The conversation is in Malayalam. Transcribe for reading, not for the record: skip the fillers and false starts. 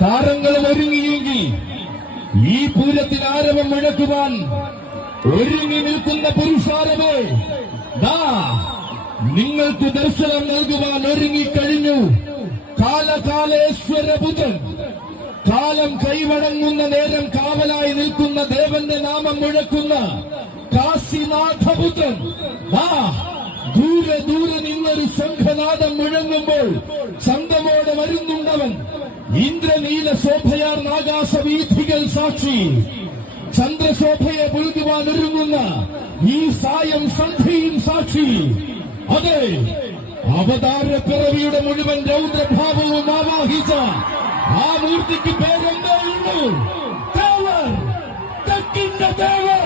താരങ്ങളും ഒരുങ്ങിയെങ്കിൽ ഈ പൂരത്തിന് ആരവം മുഴക്കുവാൻ ഒരുങ്ങി നിൽക്കുന്ന പുരുഷാരമേ, നിങ്ങൾക്ക് ദർശനം നൽകുവാൻ ഒരുങ്ങിക്കഴിഞ്ഞു കാലകാലേശ്വരപുത്രൻ. കാലം കൈവഴങ്ങുന്ന നേരം കാവലായി നിൽക്കുന്ന ദേവന്റെ നാമം മുഴക്കുന്ന കാശിനാഥപുത്രൻ. ദൂരെ ദൂരെ നിന്നൊരു ശംഖനാദം മുഴങ്ങുമ്പോൾ ചന്തമോടെ വരുന്നുണ്ടവൻ. ഇന്ദ്രനീല ശോഭയാർന്ന ആകാശവീഥികൾ സാക്ഷി, ചന്ദ്രശോഭയെ പുൽകുവാൻ ഒരുങ്ങുന്ന ഈ സായം സന്ധ്യയും സാക്ഷി. അതെ, അവതാര പിറവിയുടെ മുഴുവൻ രൗദ്രഭാവവും ആവാഹിച്ച ആ മൂർത്തിക്ക് പേരെന്തേ ഉള്ളൂ? ദേവർ, തെക്കിന്റെ ദേവർ.